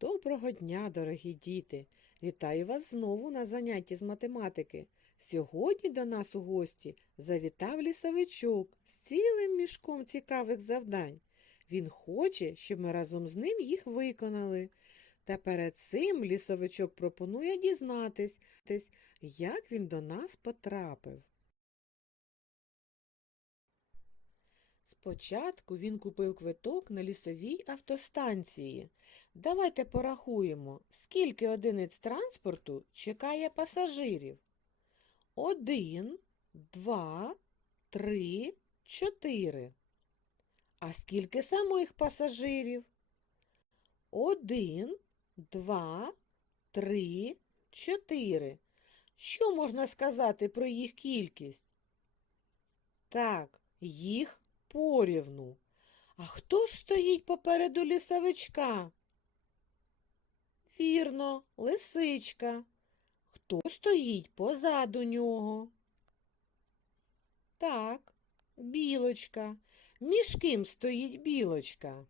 Доброго дня, дорогі діти! Вітаю вас знову на занятті з математики. Сьогодні до нас у гості завітав лісовичок з цілим мішком цікавих завдань. Він хоче, щоб ми разом з ним їх виконали. Та перед цим лісовичок пропонує дізнатись, як він до нас потрапив. Спочатку він купив квиток на лісовій автостанції. Давайте порахуємо, скільки одиниць транспорту чекає пасажирів. Один, два, три, чотири. А скільки самих пасажирів? Один, два, три, чотири. Що можна сказати про їх кількість? Так, їх порівну. А хто ж стоїть попереду лісовичка? Вірно, лисичка. Хто стоїть позаду нього? Так, білочка. Між ким стоїть білочка?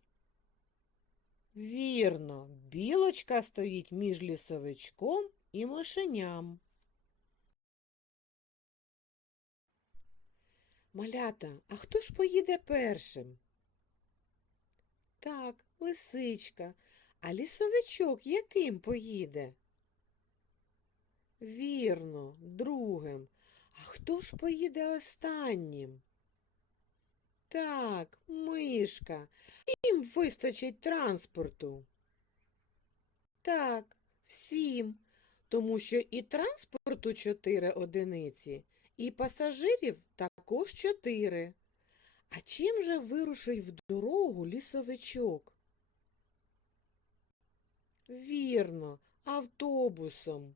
Вірно, білочка стоїть між лісовичком і мишеням. Малята, а хто ж поїде першим? Так, лисичка. А лісовичок яким поїде? Вірно, другим. А хто ж поїде останнім? Так, мишка. Їм вистачить транспорту. Так, всім, тому що і транспорту чотири одиниці, і пасажирів також чотири. А чим же вирушить в дорогу лісовичок? Вірно, автобусом.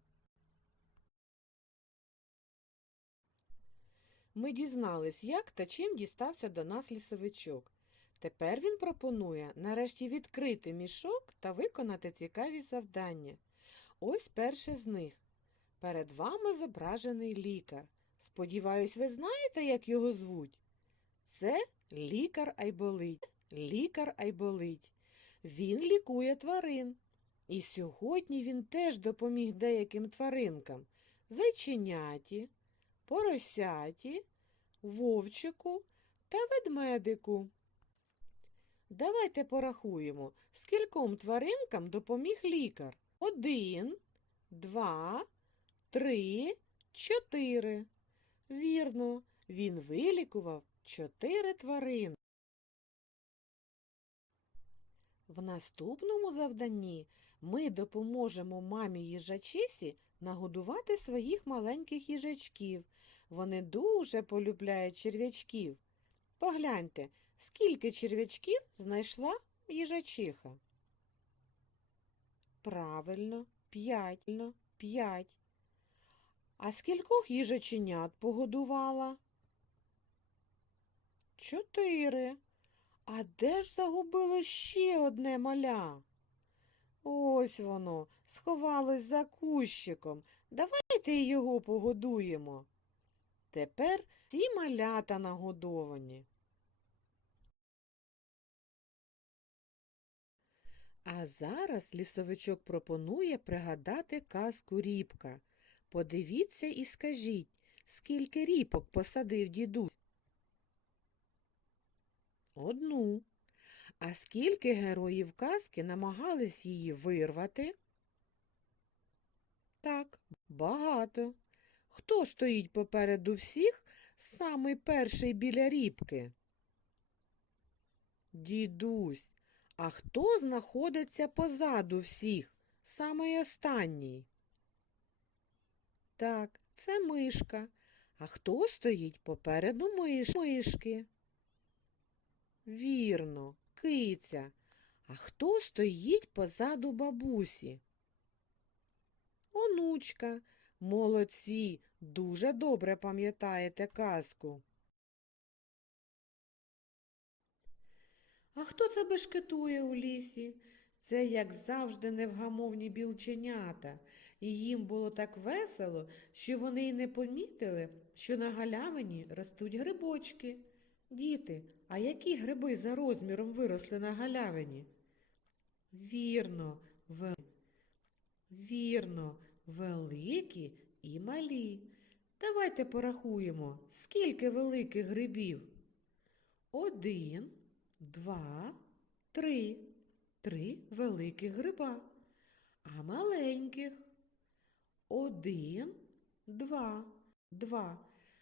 Ми дізнались, як та чим дістався до нас лісовичок. Тепер він пропонує нарешті відкрити мішок та виконати цікаві завдання. Ось перше з них. Перед вами зображений лікар. Сподіваюсь, ви знаєте, як його звуть? Це лікар Айболить. Лікар Айболить. Він лікує тварин. І сьогодні він теж допоміг деяким тваринкам зайченяті, поросяті, вовчику та ведмедику. Давайте порахуємо, скільком тваринкам допоміг лікар. Один, два, три, чотири. Вірно, він вилікував чотири тварини. В наступному завданні ми допоможемо мамі їжачисі нагодувати своїх маленьких їжачків. Вони дуже полюбляють черв'ячків. Погляньте, скільки черв'ячків знайшла їжачиха. Правильно, п'ять, п'ять. А скількох їжаченят погодувала? Чотири. А де ж загубило ще одне маля? Ось воно, сховалось за кущиком. Давайте його погодуємо. Тепер ці малята нагодовані. А зараз лісовичок пропонує пригадати казку Рібка. Подивіться і скажіть, скільки ріпок посадив дідусь? Одну. А скільки героїв казки намагались її вирвати? Так, багато. Хто стоїть попереду всіх, самий перший біля рібки? Дідусь. А хто знаходиться позаду всіх, самий останній? Так, це мишка. А хто стоїть попереду миш... мишки? Вірно, киця. А хто стоїть позаду бабусі? Онучка. Молодці, дуже добре пам'ятаєте казку. А хто це бешкетує у лісі? Це, як завжди, невгамовні білченята. І їм було так весело, що вони й не помітили, що на галявині ростуть грибочки. Діти, а які гриби за розміром виросли на галявині? Вірно, Ве- Вірно, великі і малі. Давайте порахуємо, скільки великих грибів. Один, два, три. Три великих гриба. А маленьких. Один, два, два.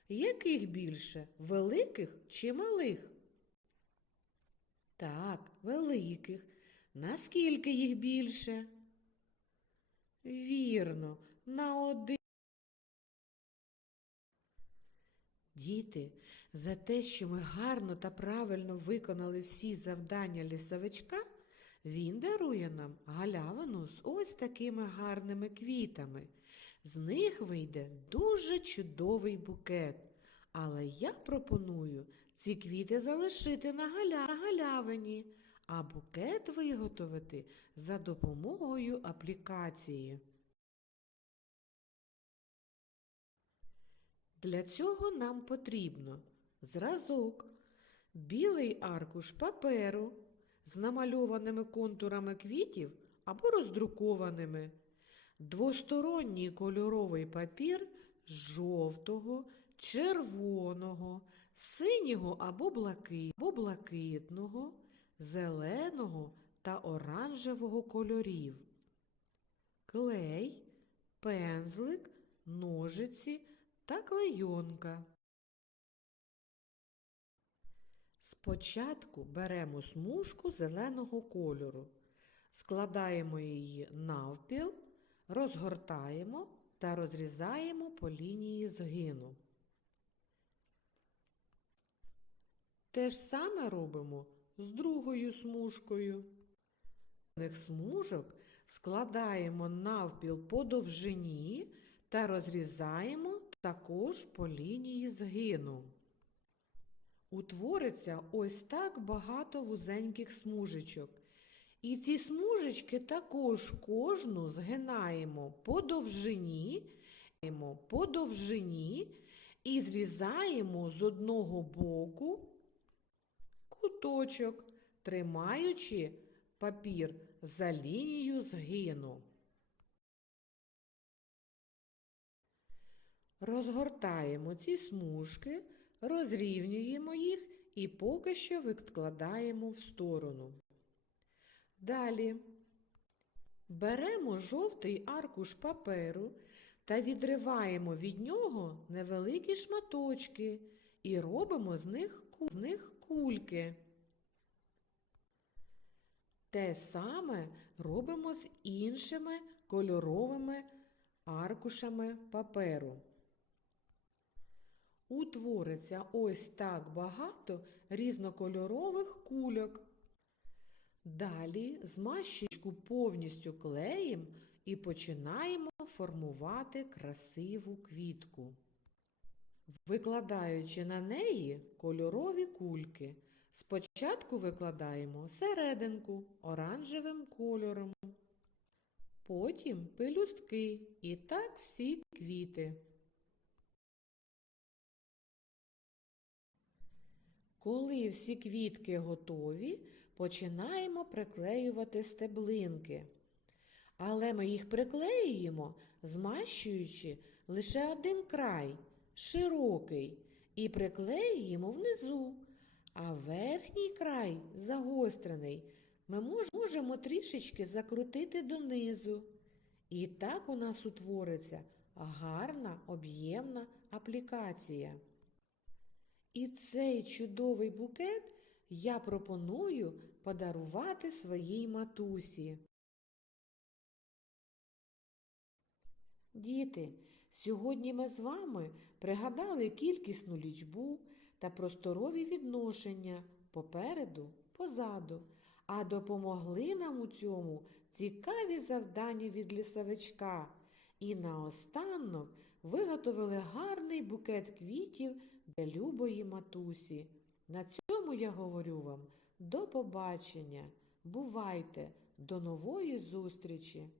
Яких більше? Великих чи малих? Так, великих. Наскільки їх більше? Вірно, на один. Діти, за те, що ми гарно та правильно виконали всі завдання лісовичка, він дарує нам галявину з ось такими гарними квітами. З них вийде дуже чудовий букет. Але я пропоную ці квіти залишити на, галя... на галявині, а букет виготовити за допомогою аплікації. Для цього нам потрібно зразок, білий аркуш паперу з намальованими контурами квітів або роздрукованими, двосторонній кольоровий папір жовтого, червоного, синього або, блакитного, зеленого та оранжевого кольорів, клей, пензлик, ножиці та клейонка. Спочатку беремо смужку зеленого кольору, складаємо її навпіл, розгортаємо та розрізаємо по лінії згину. Те ж саме робимо з другою смужкою. Смужок складаємо навпіл по довжині та розрізаємо також по лінії згину. Утвориться ось так багато вузеньких смужечок. І ці смужечки також кожну згинаємо по довжині, по довжині і зрізаємо з одного боку куточок, тримаючи папір за лінію згину. Розгортаємо ці смужки, розрівнюємо їх і поки що відкладаємо в сторону. Далі беремо жовтий аркуш паперу та відриваємо від нього невеликі шматочки і робимо з них, з них кульки. Те саме робимо з іншими кольоровими аркушами паперу. Утвориться ось так багато різнокольорових кульок. Далі змащечку повністю клеїм і починаємо формувати красиву квітку, викладаючи на неї кольорові кульки. Спочатку викладаємо серединку оранжевим кольором, потім пелюстки і так всі квіти. Коли всі квітки готові, починаємо приклеювати стеблинки. Але ми їх приклеюємо, змащуючи лише один край, широкий, і приклеюємо внизу, а верхній край загострений ми можемо трішечки закрутити донизу. І так у нас утвориться гарна об'ємна аплікація. І цей чудовий букет я пропоную подарувати своїй матусі. Діти, сьогодні ми з вами пригадали кількісну лічбу та просторові відношення попереду, позаду, а допомогли нам у цьому цікаві завдання від лісовичка. І наостанок виготовили гарний букет квітів для любої матусі. На цьому я говорю вам до побачення. Бувайте, до нової зустрічі!